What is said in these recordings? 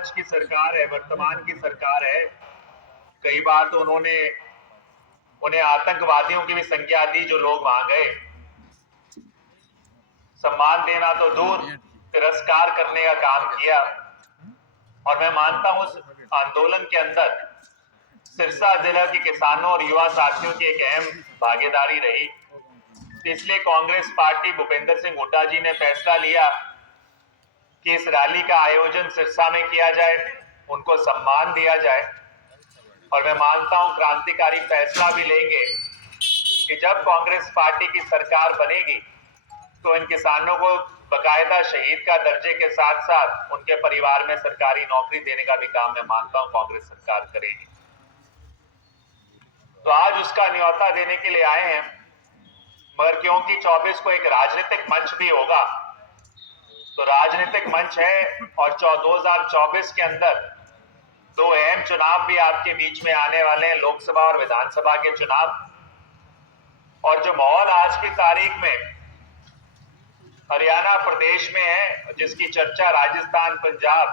आज की सरकार है, वर्तमान की सरकार है, कई बार तो उन्हें आतंकवादियों की भी संज्ञा दी जो लोग वहां गए। सम्मान देना तो दूर, तिरस्कार करने का काम किया। और मैं मानता हूं उस आंदोलन के अंदर सिरसा जिला के किसानों और युवा साथियों की एक अहम भागीदारी रही। इसलिए कांग्रेस पार्टी भूपेंद्र सिंह हुड्डा जी ने फैसला लिया कि इस रैली का आयोजन सिरसा में किया जाए, उनको सम्मान दिया जाए। और मैं मानता हूं क्रांतिकारी फैसला भी लेंगे कि जब कांग्रेस पार्टी की सरकार बनेगी तो इन किसानों को बकायदा शहीद का दर्जे के साथ साथ उनके परिवार में सरकारी नौकरी देने का भी काम मैं मानता हूं कांग्रेस सरकार करेगी। तो आज उसका न्योता देने के लिए आए हैं, मगर क्योंकि 24 को एक राजनीतिक मंच भी होगा, तो राजनीतिक मंच है और 2024 के अंदर दो अहम चुनाव भी आपके बीच में आने वाले हैं, लोकसभा और विधानसभा के चुनाव। और जो माहौल आज की तारीख में हरियाणा प्रदेश में है, जिसकी चर्चा राजस्थान, पंजाब,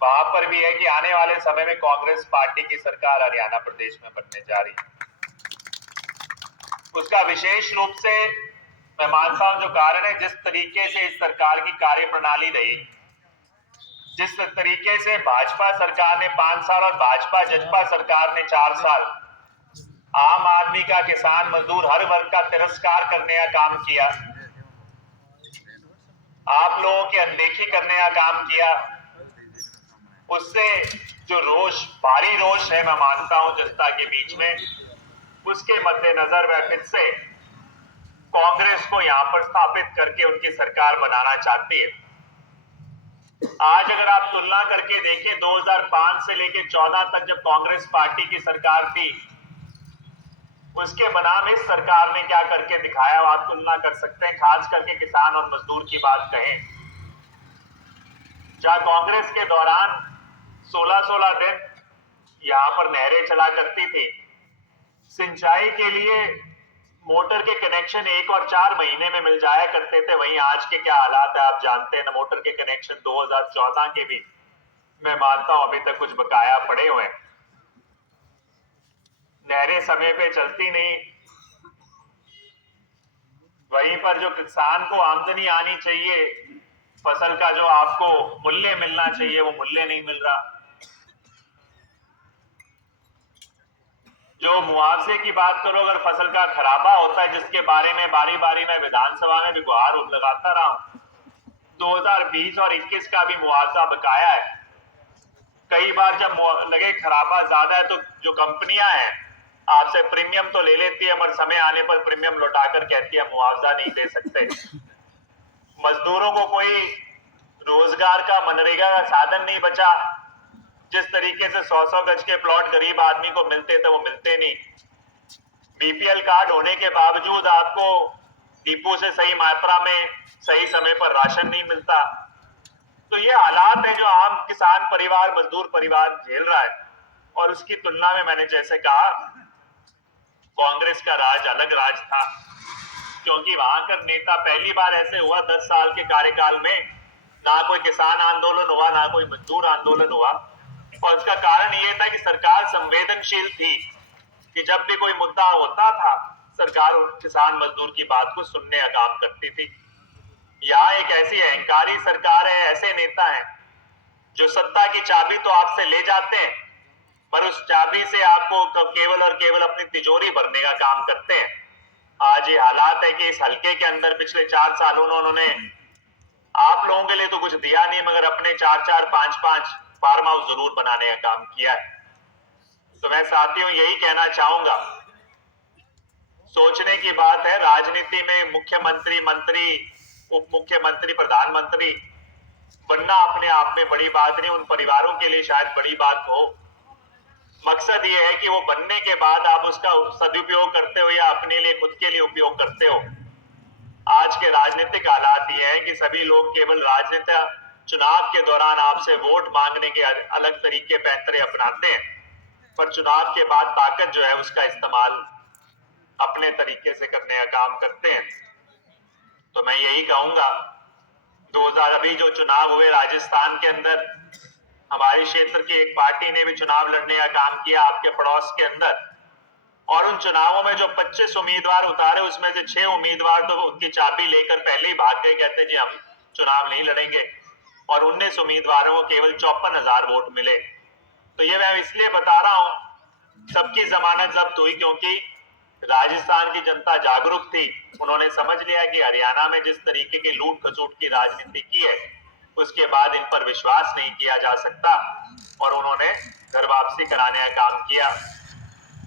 वहां पर भी है कि आने वाले समय में कांग्रेस पार्टी की सरकार हरियाणा प्रदेश में बनने जा रही है। उसका विशेष रूप से मैं मानता हूं जो कारण है, जिस तरीके से इस सरकार की कार्यप्रणाली रही, जिस तरीके से भाजपा सरकार ने 5 साल और भाजपा जजपा सरकार ने 4 साल आम आदमी का, किसान, मजदूर, हर वर्ग का तिरस्कार करने का काम किया, आप लोगों की अनदेखी करने का काम किया, उससे जो रोष, भारी रोष है मैं मानता हूं जनता के बीच में, उसके मद्देनजर वह फिर से कांग्रेस को यहां पर स्थापित करके उनकी सरकार बनाना चाहती है। आज अगर आप तुलना करके देखें 2005 से लेकर 14 तक जब कांग्रेस पार्टी की सरकार थी, उसके बनाम इस सरकार ने क्या करके दिखाया, आप तुलना कर सकते हैं। खास करके किसान और मजदूर की बात कहें, जहां कांग्रेस के दौरान 16-16 दिन यहां पर नहरें चला करती थी, सिंचाई के लिए मोटर के कनेक्शन 1 और 4 महीने में मिल जाया करते थे, वहीं आज के क्या हालात है आप जानते हैं। मोटर के कनेक्शन 2014 के भी मैं मानता हूं अभी तक कुछ बकाया पड़े हुए हैं, नहरें समय पे चलती नहीं, वहीं पर जो किसान को आमदनी आनी चाहिए, फसल का जो आपको मूल्य मिलना चाहिए, वो मूल्य नहीं मिल रहा। जो मुआवजे की बात करो, अगर फसल का खराबा होता है, जिसके बारे में बारी बारी में विधानसभा में भी गुहार लगाता रहा हूं, 2020 और 21 का भी मुआवजा बकाया है। कई बार जब लगे खराबा ज्यादा है तो जो कंपनियां हैं आपसे प्रीमियम तो ले लेती है, मगर समय आने पर प्रीमियम लौटाकर कहती है मुआवजा नहीं दे सकते। मजदूरों को कोई रोजगार का, मनरेगा का साधन नहीं बचा। जिस तरीके से 100-100 गज के प्लॉट गरीब आदमी को मिलते थे वो मिलते नहीं। बीपीएल कार्ड होने के बावजूद आपको डिपो से सही मात्रा में सही समय पर राशन नहीं मिलता। तो ये हालात है जो आम किसान परिवार, मजदूर परिवार झेल रहा है। और उसकी तुलना में मैंने जैसे कहा, कांग्रेस का राज अलग राज था, क्योंकि वहां का नेता, पहली बार ऐसे हुआ 10 साल के कार्यकाल में, ना कोई किसान आंदोलन हुआ, ना कोई मजदूर आंदोलन हुआ। और उसका कारण यह था कि सरकार संवेदनशील थी कि जब भी कोई मुद्दा होता था, सरकार किसान मजदूर की बात को सुनने का काम करती थी। यहाँ एक ऐसी अहंकारी सरकार है, ऐसे नेता हैं जो सत्ता की चाबी तो आपसे ले जाते हैं, पर उस चाबी से आपको केवल और केवल अपनी तिजोरी भरने का काम करते हैं। आज ये हालात है कि इस हल्के के अंदर पिछले 4 सालों में उन्होंने आप लोगों के लिए तो कुछ दिया नहीं, मगर अपने 4-4, 5-5 फार्म हाउस जरूर बनाने का काम किया है। तो मैं साथियों यही कहना चाहूंगा, सोचने की बात है, राजनीति में मुख्यमंत्री, मंत्री, उप मुख्यमंत्री, प्रधानमंत्री बनना अपने आप में बड़ी बात नहीं, उन परिवारों के लिए शायद बड़ी बात हो। मकसद ये है कि वो बनने के बाद आप उसका सदुपयोग करते हो या अपने लिए, खुद के लिए उपयोग करते हो। आज के राजनीतिक हालात ये है कि सभी लोग केवल राजनीति, चुनाव के दौरान आपसे वोट मांगने के अलग तरीके, पैंतरे अपनाते हैं, पर चुनाव के बाद ताकत जो है उसका इस्तेमाल अपने तरीके से करने का काम करते हैं। तो मैं यही कहूंगा, 2000 अभी जो चुनाव हुए राजस्थान के अंदर, हमारे हमारे क्षेत्र की एक पार्टी ने भी चुनाव लड़ने का काम किया आपके पड़ोस के अंदर, और उन चुनावों में जो 25 उम्मीदवार उतारे उसमें से 6 उम्मीदवार तो उनकी चाबी लेकर पहले ही भाग गए, कहते जी हम चुनाव नहीं लड़ेंगे, और 19 उम्मीदवारों को केवल 54,000 वोट मिले। तो ये मैं इसलिए बता रहा हूं, सबकी जमानत जब्त हुई क्योंकि राजस्थान की जनता जागरूक थी। उन्होंने समझ लिया कि हरियाणा में जिस तरीके की लूट खसूट की राजनीति की है उसके बाद इन पर विश्वास नहीं किया जा सकता, और उन्होंने घर वापसी कराने का काम किया।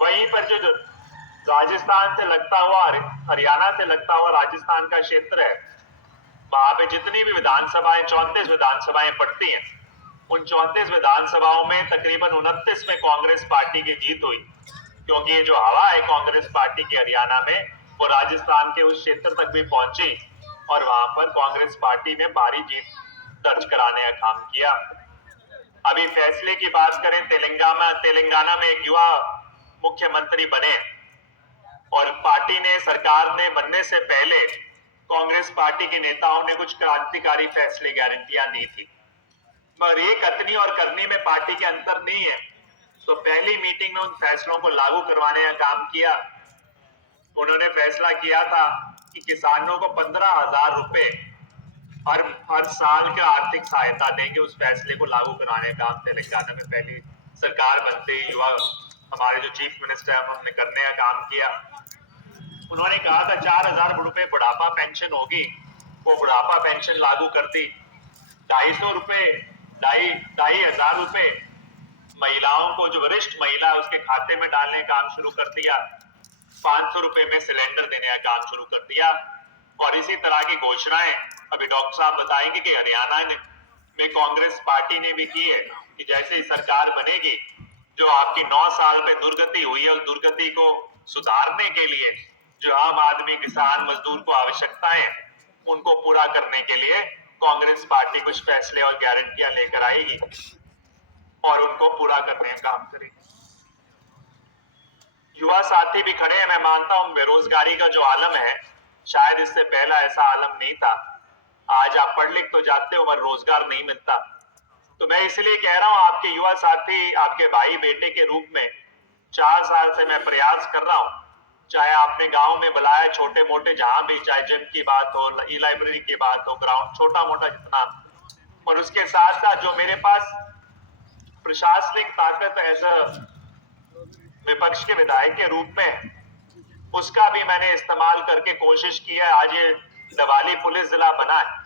वहीं पर जो राजस्थान से लगता हुआ, हरियाणा से लगता हुआ राजस्थान का क्षेत्र है, वहां पे जितनी भी विधानसभाएं 34 विधानसभाएं पड़ती हैं, उन 34 विधानसभाओं में तकरीबन 29 में कांग्रेस पार्टी की जीत हुई, क्योंकि ये जो हवा है कांग्रेस पार्टी की हरियाणा में वो राजस्थान के उस क्षेत्र तक भी पहुंची, और वहां पर कांग्रेस पार्टी ने भारी जीत दर्ज कराने का काम किया। अभी फैसले की बात करें, तेलंगाना में एक युवा मुख्यमंत्री बने, और पार्टी ने, सरकार ने बनने से पहले कांग्रेस पार्टी के नेताओं ने कुछ क्रांतिकारी फैसले, गारंटियां दी थी, मगर ये कथनी और करनी में पार्टी के अंतर नहीं है। तो पहली मीटिंग में उन फैसलों को लागू करवाने का काम किया। उन्होंने फैसला किया था कि किसानों को 15,000 रुपए हर साल का आर्थिक सहायता देंगे। उस फैसले को लागू कराने का काम तेलंगाना में पहली सरकार बनते ही युवा हमारे जो चीफ मिनिस्टर है उन्होंने करने का काम किया। उन्होंने कहा था 4,000 रुपए बुढ़ापा पेंशन होगी, वो बुढ़ापा पेंशन लागू कर दी। 250 रुपए, 2,500 रुपए महिलाओं को, जो वरिष्ठ महिला उसके खाते में डालने का काम शुरू कर दिया। 500 रुपए में सिलेंडर देने का काम शुरू कर दिया। और इसी तरह की घोषणाएं अभी डॉक्टर साहब बताएंगे कि हरियाणा में कांग्रेस पार्टी ने भी की है कि जैसे ही सरकार बनेगी, जो आपकी 9 साल में दुर्गति हुई है उस दुर्गति को सुधारने के लिए जो आम आदमी, किसान, मजदूर को आवश्यकताएं, उनको पूरा करने के लिए कांग्रेस पार्टी कुछ फैसले और गारंटियां लेकर आएगी और उनको पूरा करने का काम करेगी। युवा साथी भी खड़े हैं। मैं मानता हूं बेरोजगारी का जो आलम है, शायद इससे पहला ऐसा आलम नहीं था। आज आप पढ़ लिख तो जाते हो मगर रोजगार नहीं मिलता। तो मैं इसलिए कह रहा हूं, आपके युवा साथी, आपके भाई बेटे के रूप में 4 साल से मैं प्रयास कर रहा हूं। चाहे आपने गांव में बुलाया, छोटे मोटे जहां भी, चाहे जिम की बात हो, ई लाइब्रेरी की बात हो, ग्राउंड छोटा मोटा जितना, और उसके साथ साथ जो मेरे पास प्रशासनिक ताकत है एज विपक्ष के विधायक के रूप में, उसका भी मैंने इस्तेमाल करके कोशिश की है। आज ये दिवाली पुलिस जिला बना है।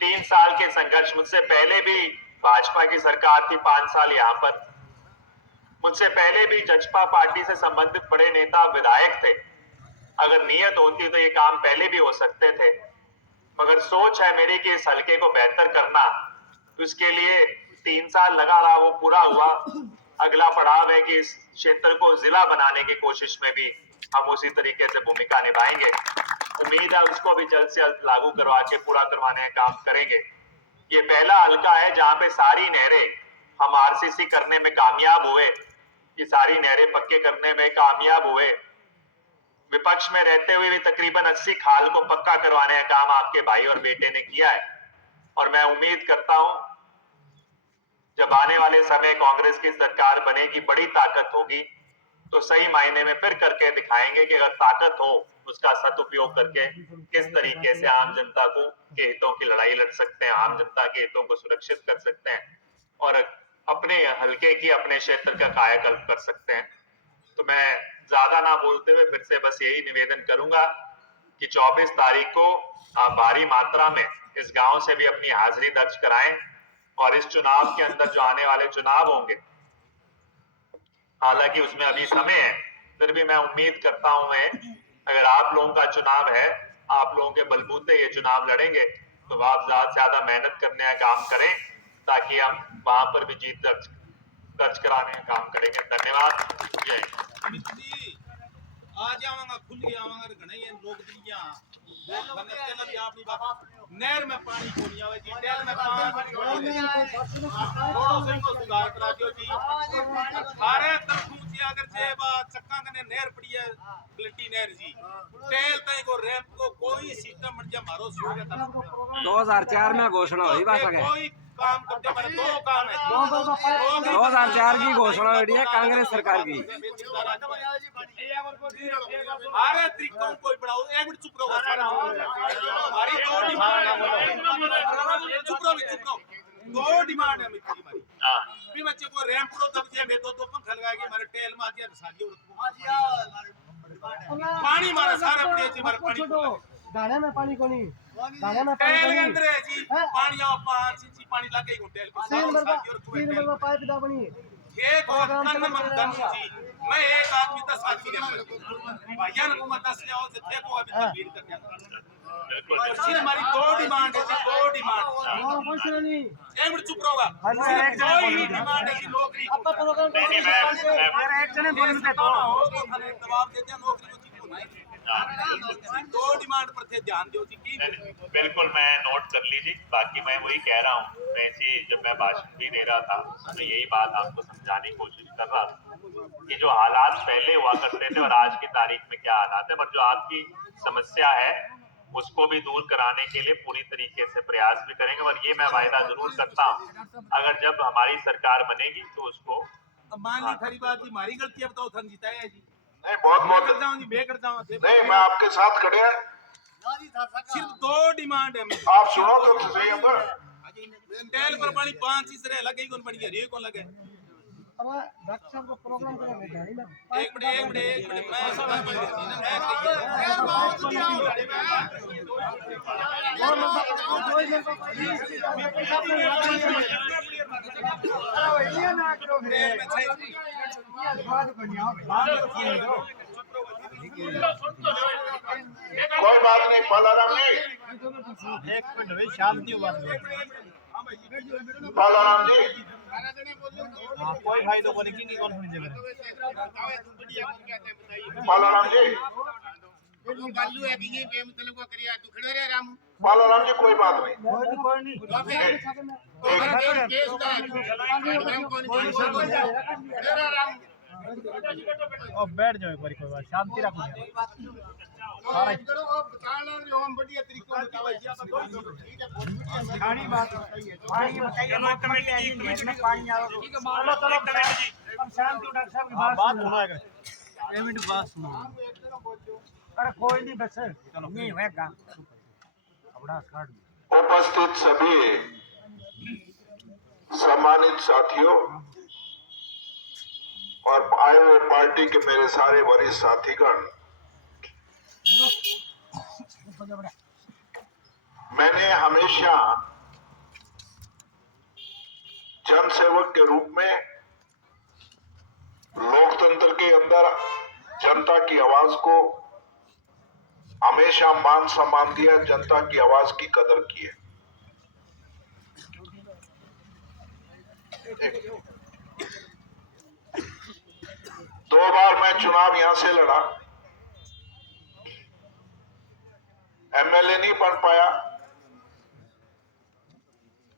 3 साल के संघर्ष, मुझसे पहले भी भाजपा की सरकार थी 5 साल यहाँ पर, मुझसे पहले भी जजपा पार्टी से संबंधित बड़े नेता विधायक थे। अगर नियत होती तो ये काम पहले भी हो सकते थे, मगर सोच है मेरी कि इस हल्के को बेहतर करना, उसके लिए 3 साल लगा रहा, वो पूरा हुआ। अगला पड़ाव है कि इस क्षेत्र को जिला बनाने की कोशिश में भी हम उसी तरीके से भूमिका निभाएंगे। उम्मीद है उसको भी जल्द से जल्द लागू करवा के पूरा करवाने का काम करेंगे। ये पहला हल्का है जहां पे सारी नहरें हम आरसीसी करने में कामयाब हुए, ये सारी नहरें पक्के करने में कामयाब हुए। विपक्ष में रहते हुए भी तकरीबन 80 खाल को पक्का करवाने का काम आपके भाई और बेटे ने किया है। और मैं उम्मीद करता हूं जब आने वाले समय कांग्रेस की सरकार बनेगी, बड़ी ताकत होगी, तो सही मायने में फिर करके दिखाएंगे कि अगर ताकत हो उसका सदुपयोग करके किस तरीके से आम जनता को के हितों की लड़ाई लड़ सकते हैं, आम जनता के हितों को सुरक्षित कर सकते हैं और अपने हल्के की, अपने क्षेत्र का कायाकल्प कर सकते हैं। तो मैं ज्यादा ना बोलते हुए फिर से बस यही निवेदन करूंगा कि 24 तारीख को आप भारी मात्रा में इस गांव से भी अपनी हाजिरी दर्ज कराएं और इस चुनाव के अंदर जो आने वाले चुनाव होंगे, हालांकि उसमें अभी समय है, फिर भी मैं उम्मीद करता हूं मैं, अगर आप लोगों का चुनाव है, आप लोगों के बलबूते ये चुनाव लड़ेंगे, तो आप ज्यादा से ज्यादा मेहनत करने का काम करें ताकि हम वहां पर भी जीत दर्ज कराने का काम करेंगे। धन्यवाद। जय आ जावांगा, खुल के आवांगा, घणे लोग दिया भी आपनी बात नहर में पानी को नहीं आवे जी, डैम में पानी को नहीं आवे, थोड़ो से को सुधार करा दियो जी। सारे तरफों से अगर जे बात चक्का कने नहर पड़ी है, गलटी नहर जी, टेल तई को रैंप को कोई सिस्टम बन जा मारो सो के तरफ 2004 में घोषणा हुई बा सके, कोई काम करते हमारे दो काम है 2004 की घोषणा हुई है कांग्रेस सरकार की। अरे तरीकों कोई बढ़ाओ एक मिनट चुप रहो हमारी दो डिमांड है चुप रहो दो डिमांड है मित्र हमारी हाँ भी बच्चे को रैंप रो दब दिया मैं दो पंखा लगा के हमारे टेल में आ दिया साजियो पानी मारा सारा पड़े जी हमारे पानी गाने में पानी को नहीं गाने में टेल के पानी अंदर है जी पानी आओ 5 इंच पानी लगे को टेल को तीन बरबा पाइप दा बनी एक और तन मन धन जी मैं एक आदमी का साथी ने भैया ने को मत दस ले आओ से थे को अभी तकबीर कर दिया बिल्कुल सिर्फ हमारी दो डिमांड है जी दो डिमांड कुछ नहीं एक मिनट चुप रहोगा सिर्फ दो ही डिमांड है जी नौकरी आपका प्रोग्राम नहीं नहीं मैं एक जने बोल देता हूं हो तो खाने जवाब देते हैं नौकरी को चीज होना है दो डिमांड पर थे ध्यान दो जी की बिल्कुल मैं नोट कर लीजिए। बाकी मैं वही कह रहा हूँ, वैसे जब मैं भाषण भी दे रहा था तो यही बात आपको समझाने की कोशिश कर रहा था कि जो हालात पहले हुआ करते थे और आज की तारीख में क्या हालात है, पर जो आपकी समस्या है उसको भी दूर कराने के लिए पूरी तरीके से प्रयास भी करेंगे। और ये मैं वायदा जरूर करता हूँ अगर जब हमारी सरकार बनेगी तो उसको अब मान ली खरी बात जी हमारी गलती है बताओ धन जीता है जी नहीं बहुत मैं कर बहुत जाऊं जी मैं कर जाऊं नहीं मैं आपके साथ खड़े हैं सिर्फ दो डिमांड है मेरी आप सुनो तो सही अंदर टेल पर पानी 5 इंच रहे लगे कौन बढ़िया रे कौन लगे अब डॉक्टर साहब को प्रोग्राम करेंगे गाड़ी में एक मिनट मैं कोई बात नहीं पालाराम जी एक मिनट भाई शांति बात पालाराम जी कोई भाई तो बोले कि कौन सुन जगह पालाराम जी पालाराम जी कोई बात नहीं कोई नहीं और बैठ जाओ एक बार कोई बात शांति रखो खानी बात बताइए पानी बताइए पानी आ चलो चलो अब शांति डॉक्टर साहब की बात सुनो एक मिनट बात सुनो अरे कोई नहीं बस चलो नहीं होएगा बड़ा काट उपस्थित सभी सम्मानित साथियों और आए हुए पार्टी के मेरे सारे वरिष्ठ साथीगण, मैंने हमेशा जनसेवक के रूप में लोकतंत्र के अंदर जनता की आवाज को हमेशा मान सम्मान दिया, जनता की आवाज की कदर की है। दो बार मैं चुनाव यहां से लड़ा, एमएलए नहीं बन पाया,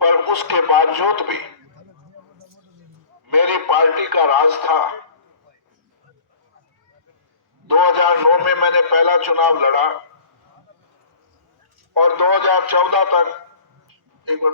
पर उसके बावजूद भी मेरी पार्टी का राज था। 2009 में मैंने पहला चुनाव लड़ा और 2014 तक एक